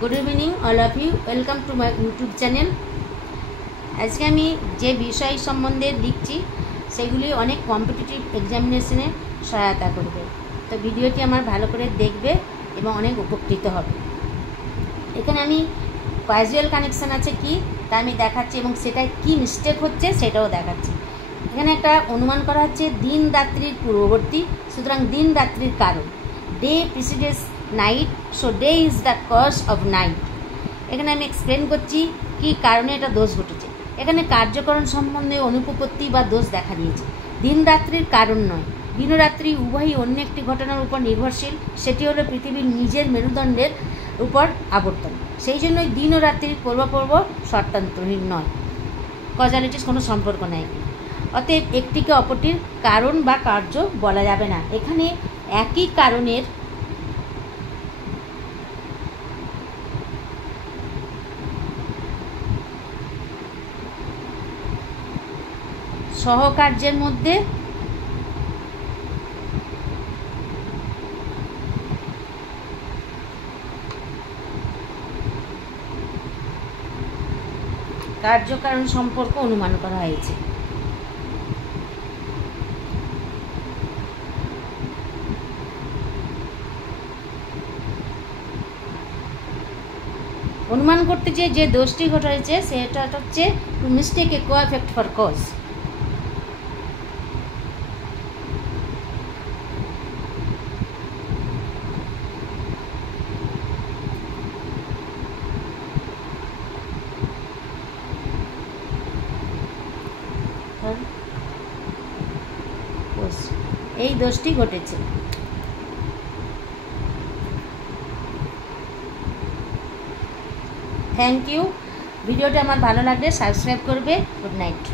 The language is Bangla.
Good evening all of you welcome to my YouTube channel. आज के आमी जे विषय सम्बन्धे लिखছি সেগুলি অনেক কম্পিটিটিভ এক্সামিনেশনে সহায়তা করবে। তো ভিডিওটি আমার ভালো করে দেখবে এবং অনেক উপকৃত হবে। এখানে আমি কজুয়াল কানেকশন আছে কি তা আমি দেখাচ্ছি এবং সেটা কি মিস্টেক হচ্ছে সেটাও দেখাচ্ছি। এখানে একটা অনুমান করা হচ্ছে দিন রাত্রির পূর্ববর্তী, সুতরাং দিন রাত্রির কারণ। Day precedes night, so day is the cause of night. এখানে আমি এক্সপ্লেন করছি কি কারণে এটা দোষ ঘটেছে। এখানে কার্যকরণ সম্বন্ধে অনুপপত্তি বা দোষ দেখা দিয়েছে। দিন রাত্রির কারণ নয়, দিনরাত্রি উভয়ই অন্য একটি ঘটনার উপর নির্ভরশীল, সেটি হলো পৃথিবীর নিজের মেরুদণ্ডের উপর আবর্তন। সেই জন্যই দিন ও রাত্রির পূর্বপর্ব শর্তান্তহীন নয়, কজালিটির কোনো সম্পর্ক নেই। অতএব একটিকে অপরটির কারণ বা কার্য বলা যাবে না। এখানে একই কারণের সহকার্যের মধ্যে কার্যকারণ সম্পর্ক অনুমান করা হয়েছে। অনুমান করতে যে দোষটি ঘটেছে সেটা হচ্ছে to mistake a co-effect for cause. এই দোষটি ঘটেছে। Thank you. ভিডিওটা আমার ভালো লাগলে সাবস্ক্রাইব করবে। Good night.